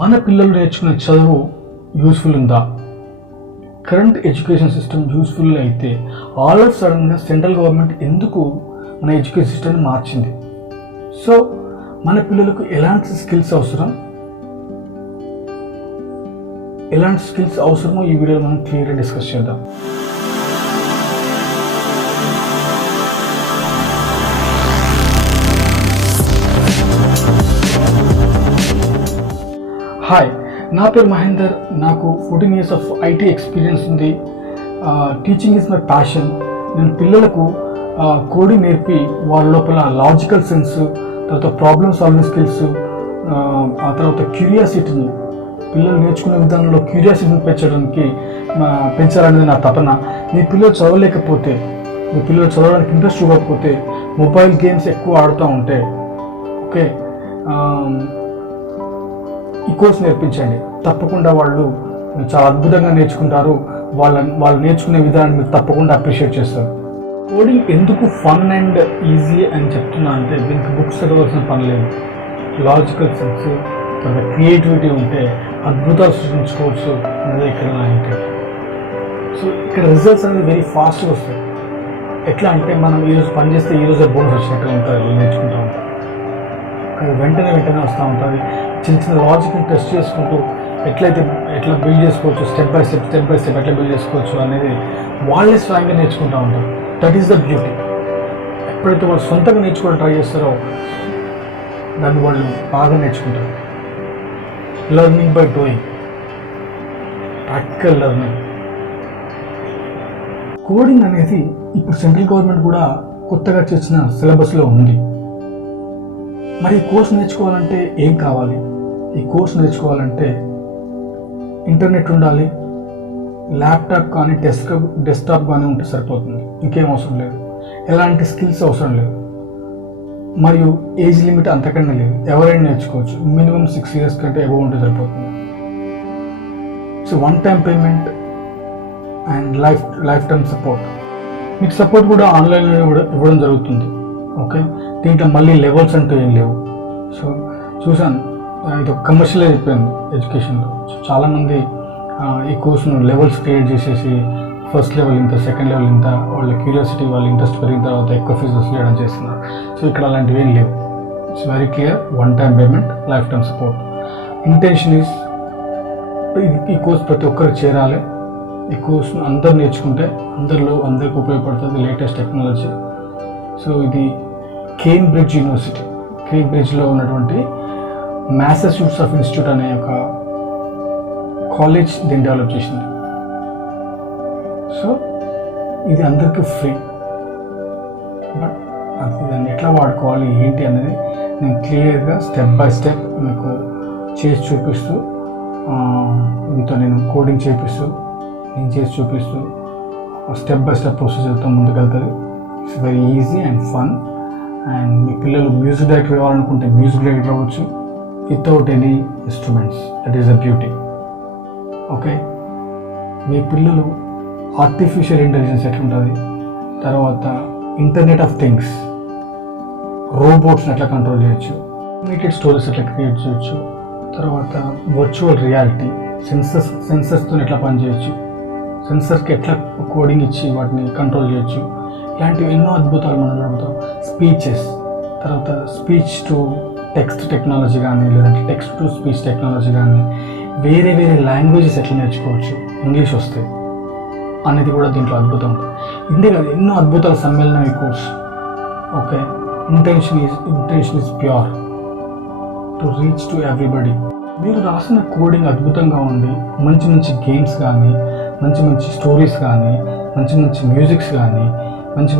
మన పిల్లలు నేర్చుకునే చదువు యూస్ఫుల్ ఉందా? కరెంట్ ఎడ్యుకేషన్ సిస్టమ్ యూస్ఫుల్ అయితే ఆల్ ఆఫ్ సడన్గా సెంట్రల్ గవర్నమెంట్ ఎందుకు మన ఎడ్యుకేషన్ సిస్టమ్ని మార్చింది? సో మన పిల్లలకు ఎలాంటి స్కిల్స్ అవసరమో ఈ వీడియోలో మనం క్లియర్గా డిస్కస్ చేద్దాం. హాయ్, నా పేరు మహేందర్. నాకు 14 years ఆఫ్ ఐటీ ఎక్స్పీరియన్స్ ఉంది. Teaching is my passion. నేను పిల్లలకు కోడింగ్ నేర్పి వాళ్ళ లోపల లాజికల్ సెన్స్, తర్వాత ప్రాబ్లమ్ సాల్వింగ్ స్కిల్స్, ఆ తర్వాత క్యూరియాసిటీని, పిల్లలు నేర్చుకునే విధానంలో క్యూరియాసిటీని పెంచాలనేది నా తపన. మీ పిల్లలు చదవలేకపోతే, మీ పిల్లలు చదవడానికి ఇంట్రెస్ట్ చూపకపోతే, మొబైల్ గేమ్స్ ఎక్కువ ఆడుతూ ఉంటే ఓకే, ఈ కోర్స్ నేర్పించండి. తప్పకుండా వాళ్ళు చాలా అద్భుతంగా నేర్చుకుంటారు. వాళ్ళు నేర్చుకునే విధానాన్ని మీరు తప్పకుండా అప్రిషియేట్ చేస్తారు. కోడింగ్ ఎందుకు ఫన్ అండ్ ఈజీ అని చెప్తున్నా అంటే, దీనికి బుక్స్ చదవాల్సిన పని లేదు. లాజికల్ సెన్స్, తర్వాత క్రియేటివిటీ ఉంటే అద్భుతాలు సృష్టించుకోవచ్చు అనేది ఇక్కడ నా ఇంటెంట్. సో ఇక్కడ రిజల్ట్స్ అనేది వెరీ ఫాస్ట్గా వస్తాయి. ఎట్లా అంటే, మనం ఈరోజు పని చేస్తే ఈరోజే బోనస్ వచ్చినట్టుగా ఉంటుంది. నేర్చుకుంటూ ఉంటాం, అది వెంటనే వస్తూ ఉంటుంది. చిన్న లాజిక్ని టెస్ట్ చేసుకుంటూ ఎట్లా బిల్డ్ చేసుకోవచ్చు, స్టెప్ బై స్టెప్ ఎట్లా బిల్డ్ చేసుకోవచ్చు అనేది వాళ్ళే స్వయంగా నేర్చుకుంటూ ఉంటారు. That is the beauty. ఎప్పుడైతే వాళ్ళు సొంతంగా నేర్చుకోవడం ట్రై చేస్తారో దాన్ని వాళ్ళు బాగా నేర్చుకుంటారు. Learning by doing, practical learning. Coding అనేది ఇప్పుడు సెంట్రల్ గవర్నమెంట్ కూడా కొత్తగా చేసిన సిలబస్లో ఉంది. మరి ఈ కోర్స్ నేర్చుకోవాలంటే ఏం కావాలి? ఈ కోర్స్ నేర్చుకోవాలంటే ఇంటర్నెట్ ఉండాలి, ల్యాప్టాప్ కానీ డెస్క్టాప్ కానీ ఉంటే సరిపోతుంది. ఇంకేం అవసరం లేదు. ఎలాంటి స్కిల్స్ అవసరం లేదు. మరియు ఏజ్ లిమిట్ అంతకన్నా లేదు. ఎవరైనా నేర్చుకోవచ్చు. మినిమం 6 years కంటే ఎబవ్ ఉంటే సరిపోతుంది. So one time payment and life time support. మీకు సపోర్ట్ కూడా ఆన్లైన్లో ఇవ్వడం జరుగుతుంది. ఓకే, దీంట్లో మళ్ళీ లెవెల్స్ అంటూ ఏం లేవు. సో చూసాను, ఇది ఒక కమర్షియలైజ్ అయిపోయింది ఎడ్యుకేషన్లో. సో చాలామంది ఈ కోర్సును లెవెల్స్ క్రియేట్ చేసేసి ఫస్ట్ లెవెల్ ఇంత, సెకండ్ లెవెల్ ఇంత, వాళ్ళ క్యూరియాసిటీ, వాళ్ళ ఇంట్రెస్ట్ పెరిగిన తర్వాత ఎక్కువ ఫీజు వసూలు చేస్తున్నారు. సో ఇక్కడ అలాంటివి ఏం లేవు. It's very clear. One time payment, life time support. Intention is ఈ కోర్స్ ప్రతి ఒక్కరికి చేరాలి. ఈ కోర్సును అందరు నేర్చుకుంటే అందరికీ ఉపయోగపడుతుంది. Latest technology. సో ఇది కేంబ్రిడ్జ్ యూనివర్సిటీ, కేంబ్రిడ్జ్లో ఉన్నటువంటి మ్యాసచ్యూసెట్స్ ఆఫ్ ఇన్స్టిట్యూట్ అనే ఒక కాలేజ్ దీన్ని డెవలప్ చేసింది. సో ఇది అందరికీ ఫ్రీ. బట్ దాన్ని ఎట్లా వాడుకోవాలి ఏంటి అనేది నేను క్లియర్గా స్టెప్ బై స్టెప్ మీకు చేసి చూపిస్తూ, మీతో నేను కోడింగ్ చేపిస్తూ స్టెప్ బై స్టెప్ ప్రొసీజర్తో ముందుకెళ్తుంది. It's very easy and fun. And మీ పిల్లలు మ్యూజిక్ డైరెక్టర్ కావాలనుకుంటే మ్యూజిక్ డైరెక్టర్ అవ్వచ్చు, without any instruments. That is the beauty. Okay, మీ పిల్లలు ఆర్టిఫిషియల్ ఇంటెలిజెన్స్ ఎట్లుంటుంది, తర్వాత ఇంటర్నెట్ ఆఫ్ థింగ్స్, రోబోట్స్ని ఎట్లా కంట్రోల్ చేయొచ్చు, అనిమేటెడ్ స్టోరీస్ ఎట్లా క్రియేట్ చేయొచ్చు, తర్వాత వర్చువల్ రియాలిటీ, సెన్సర్స్తో ఎట్లా పనిచేయచ్చు, సెన్సర్కి ఎట్లా కోడింగ్ ఇచ్చి వాటిని కంట్రోల్ చేయొచ్చు, ఇలాంటివి ఎన్నో అద్భుతాలు మనం నడుపుతాం. స్పీచెస్, తర్వాత స్పీచ్ టు టెక్స్ట్ టెక్నాలజీ కానీ, లేదంటే టెక్స్ట్ టు స్పీచ్ టెక్నాలజీ కానీ, వేరే లాంగ్వేజెస్ ఎట్లా నేర్చుకోవచ్చు, ఇంగ్లీష్ వస్తే అనేది కూడా దీంట్లో అద్భుతం ఉంటుంది. ఇంతే కాదు, ఎన్నో అద్భుతాల సమ్మేళనం ఈ course. Okay, intention is pure to reach to everybody. మీరు రాసిన కోడింగ్ అద్భుతంగా ఉండి మంచి గేమ్స్ కానీ, మంచి స్టోరీస్ కానీ, మంచి మ్యూజిక్స్ కానీ, మంచి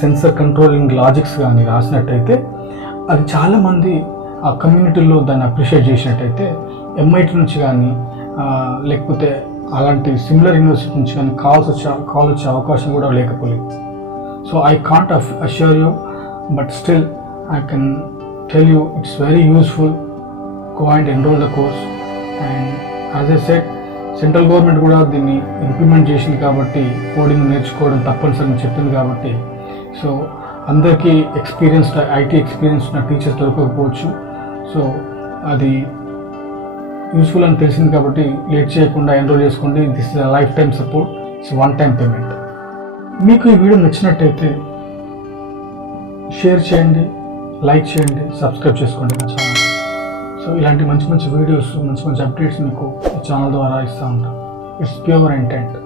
సెన్సర్ కంట్రోలింగ్ లాజిక్స్ కానీ రాసినట్టయితే, అది చాలామంది ఆ కమ్యూనిటీలో దాన్ని అప్రిషియేట్ చేసినట్టయితే, MIT నుంచి కానీ లేకపోతే అలాంటి సిమిలర్ యూనివర్సిటీ నుంచి కానీ కాల్ వచ్చే అవకాశం కూడా లేకపోలేదు. So I can't assure you, but still I can tell you it's very useful. Go and enroll the course. And as I said, central government కూడా దీన్ని ఇంప్లిమెంట్ చేసింది కాబట్టి, కోడింగ్ నేర్చుకోవడం తప్పనిసరి చెప్పింది కాబట్టి, సో అందరికీ ఐటీ ఎక్స్పీరియన్స్ ఉన్న టీచర్స్ దొరకకపోవచ్చు. సో అది యూస్ఫుల్ అని తెలిసింది కాబట్టి లేట్ చేయకుండా ఎన్రోల్ చేసుకోండి. This is life time support, it's one time payment. మీకు ఈ వీడియో నచ్చినట్టయితే షేర్ చేయండి, లైక్ చేయండి, సబ్స్క్రైబ్ చేసుకోండి నా ఛానల్. సో ఇలాంటి మంచి మంచి వీడియోస్, మంచి మంచి అప్డేట్స్ మీకు ఈ ఛానల్ ద్వారా ఇస్తూ ఉంటాను. It's pure intent.